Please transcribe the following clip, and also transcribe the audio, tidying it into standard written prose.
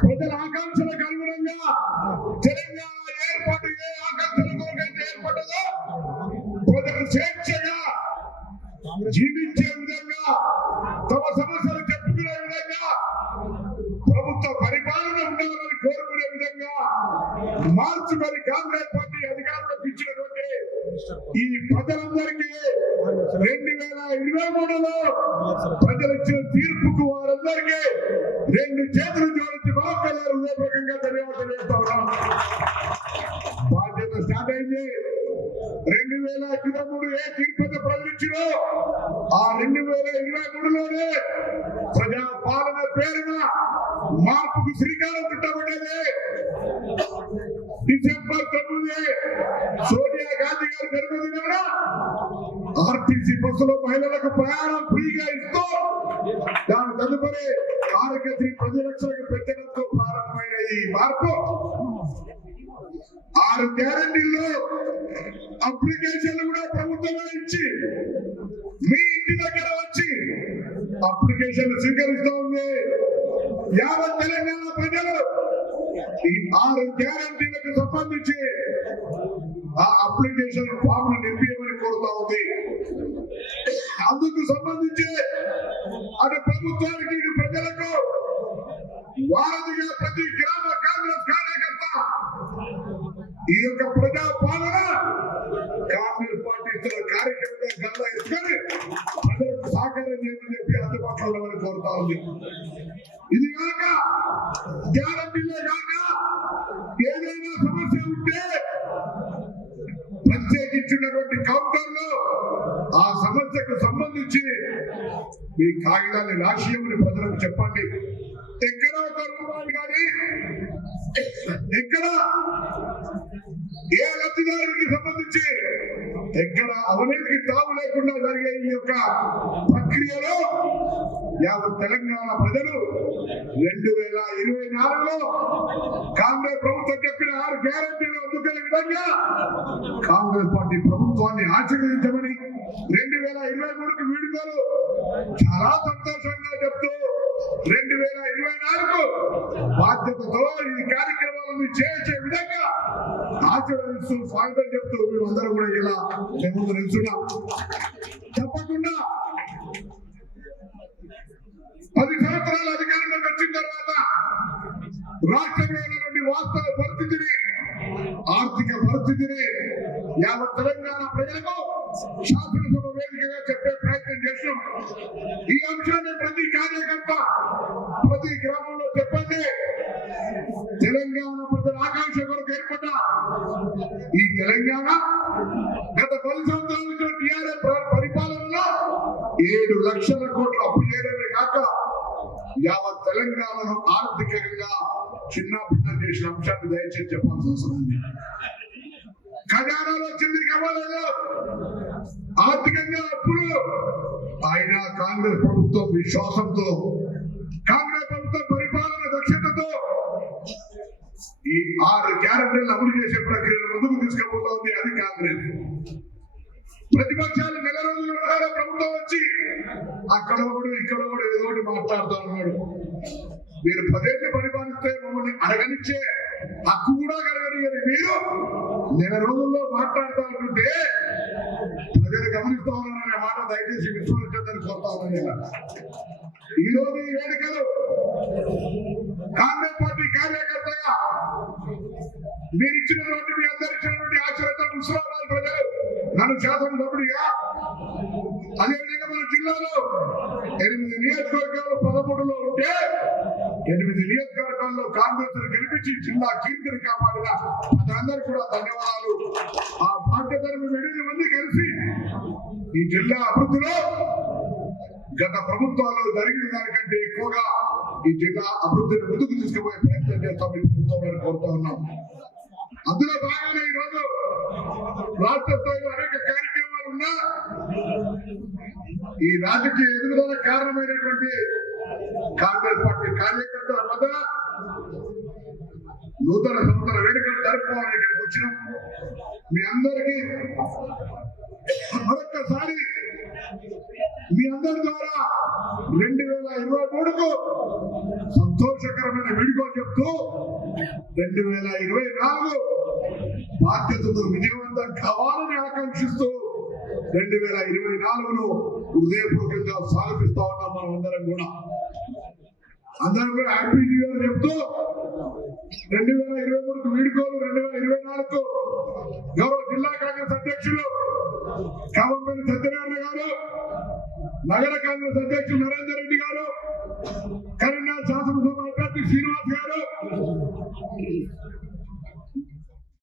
ప్రజల ఆకాంక్షలకు అనుగుణంగా తెలంగాణ ఏర్పాటు ఏ ఆకాంక్షల కొరకైతే ఏర్పడ్డదో ప్రజలు స్వేచ్ఛగా జీవించే విధంగా తమ సమస్యలు చెప్పుకునే విధంగా ప్రభుత్వ పరిపాలన ఉండాలని కోరుకునే విధంగా మార్చి మరి కాంగ్రెస్ పార్టీ అధికారంలోకి ఇచ్చినటువంటి ఈ ప్రజలందరికీ 2023లో ప్రజలు ఇచ్చిన తీర్పుకు వారందరికీ 2 చేతులు జోడించి మరొకసారి హృదయపూర్వకంగా ధన్యవాదాలు చేస్తా ఉన్నాం. బాధ్యత స్టార్ట్ అయింది. 2023 ఏ తీర్పు ప్రజలు ఇచ్చినో ఆ 2023లోనే ప్రజా పాలన పేరున మార్పుకు శ్రీకారం చుట్టబడ్డది. డిసెంబర్ 9 సోనియా గాంధీ గారి జన్మదినాన ఆర్టీసీ బస్సులో మహిళలకు ప్రయాణం ఫ్రీగా ఇస్తూ దాని తదుపరి ఆరోగ్యశ్రీ 10 లక్షలకు పెంచడంతో ప్రారంభమైన ఈ మార్పు 6 గ్యారెంటీల్లో అప్లికేషన్లు కూడా ప్రభుత్వమే ఇచ్చి మీ ఇంటి దగ్గర వచ్చి అప్లికేషన్లు స్వీకరిస్తూ ఉంది. యావత్ తెలంగాణ ప్రజలు ఈ 6 గ్యారెంటీలకు సంబంధించి ఆ అప్లికేషన్ ఫామ్ నింపేయమని కోరుతా ఉంది. అందుకు సంబంధించి అటు ప్రభుత్వానికి ఇటు ప్రజలకు వారధిగా ప్రతి గ్రామ కాంగ్రెస్ కార్యకర్త ఈ యొక్క ప్రజా పాలన కాంగ్రెస్ పార్టీ ఇతర కార్యక్రమంగా గల్లా ఎత్తుకొని ప్రజలకు సహకారం చేయమని చెప్పి అందుబాటులో ఉండమని కోరుతా ఉంది. ఇది కాక గ్యారంటీలే కాక ఏదైనా సమస్య ఉంటే ప్రత్యేకించినటువంటి కౌంటర్లో ఆ సమస్యకు సంబంధించి మీ కాగితాన్ని రాసియమని ప్రజలకు చెప్పండి. ఎక్కడ ఒక రూపాయి కానీ ఎక్కడ ఏ లబ్ధిదారునికి సంబంధించి ఎక్కడ అవినీతికి తావు లేకుండా జరిగే ఈ యొక్క ప్రక్రియలో యావత్ తెలంగాణ ప్రజలు 2024లో కాంగ్రెస్ ప్రభుత్వం చెప్పిన 6 గ్యారెంటీలు అందుకునే విధంగా కాంగ్రెస్ పార్టీ ప్రభుత్వాన్ని ఆశీర్వదించమని 2023కు వీడుకోలు చాలా సంతోషంగా చెప్తూ 2024కు బాధ్యతతో ఈ కార్యక్రమాలను చేసే విధంగా ఆశీర్వదిస్తూ స్వాగతం చెప్తూ మేమందరం కూడా ఇలా ముందు నిల్చున్నాం. తప్పకుండా 10 సంవత్సరాల అధికారంలోకి వచ్చిన తర్వాత రాష్ట్రంలో ఉన్నటువంటి వాస్తవ పరిస్థితిని ఆర్థిక పరిస్థితిని యావత్ తెలంగాణ ప్రజలకు శాసనసభ వేదికగా చెప్పే ప్రయత్నం చేస్తున్నాం. ఈ అంశాన్ని ప్రతి కార్యకర్త ప్రతి గ్రామంలో చెప్పండి. తెలంగాణ ప్రజల ఆకాంక్ష కొరకు ఏర్పడ్డ ఈ తెలంగాణ గత 10 సంవత్సరాల నుంచి టీఆర్ఎస్ పరిపాలనలో 7 లక్షల కోట్ల అప్పు చేయడమే కాక యావత్ తెలంగాణను ఆర్థికంగా చిన్న భిన్నం చేసిన అంశాన్ని దయచేసి చెప్పాల్సిన అవసరం ఉంది. ఖజానాలో వచ్చింది కావాలేదు ఆర్థికంగా అప్పుడు ఆయన కాంగ్రెస్ ప్రభుత్వం విశ్వాసంతో కాంగ్రెస్ ప్రభుత్వం పరిపాలన దక్షతతో ఈ 6 గ్యారెంటీలను అమలు చేసే ప్రక్రియను ముందుకు తీసుకుపోతోంది. అది కాంగ్రెస్. ప్రతిపక్షాలు నెల రోజుల ప్రభుత్వం వచ్చి అక్కడ ఒకడు ఇక్కడ కూడా ఏదో ఒకటి మాట్లాడుతూ ఉన్నాడు. మీరు ప్రదేశం పరిపాలిస్తే మమ్మల్ని అడగనిచ్చే హక్కు కూడా కలగని మీరు నెల రోజుల్లో మాట్లాడుతూ ఉంటుంటే ప్రజలు గమనిస్తా ఉన్నారనే మాట దయచేసి విస్మరించదని కోరుతా ఉన్నాను. ఈ రోజు ఈ వేదికలు కాంగ్రెస్ పార్టీ కార్యకర్తగా మీరు ఇచ్చినటువంటి మీ అందరు ఇచ్చినటువంటి ఆశీర్వాదాలు ముస్లిం ప్రజలు నన్ను శాసనసభ్యుడిగా అదేవిధంగా మన జిల్లాలో 8 నియోజకవర్గాలు 13లో ఉంటే 8 నియోజకవర్గాల్లో కాంగ్రెస్ గెలిపించి జిల్లా కీర్తిని కాపాడిన ప్రజలందరూ కూడా ధన్యవాదాలు. ఆ బాధ్యతను 8 మంది కలిసి ఈ జిల్లా అభివృద్ధిలో గత ప్రభుత్వాల్లో జరిగిన దానికంటే ఎక్కువగా ఈ జిల్లా అభివృద్ధిని ముందుకు తీసుకుపోయే ప్రయత్నం చేస్తామని ప్రభుత్వాన్ని కోరుతా ఉన్నాం. అందులో భాగంగా ఈ రోజు రాష్ట్ర స్థాయిలో అనేక కార్యక్రమాలు ఉన్నా ఈ రాజకీయ ఎదుగుదల కారణమైనటువంటి కాంగ్రెస్ పార్టీ కార్యకర్తల మధ్య నూతన సంవత్సర వేడుకలు జరుపుకోవాలని ఇక్కడికి వచ్చినాం. మీ అందరికీ మరొక్కసారి మీ అందరి ద్వారా 2023కు సంతోషకరమైన వేడుకలు చెప్తూ 2024 బాధ్యతతో విజయవంతం కావాలని ఆకాంక్షిస్తూ 2024ను హృదయపూర్వకంగా స్వాగతిస్తా ఉన్నాం. మనం అందరం కూడా హ్యాపీ న్యూ ఇయర్ చెప్తూ 2023కు వీడుకోలు 2024కు గౌరవ జిల్లా కాంగ్రెస్ అధ్యక్షులు కామంపల్లి సత్యనారాయణ గారు, నగర కాంగ్రెస్ అధ్యక్షులు నరేందర్ రెడ్డి గారు,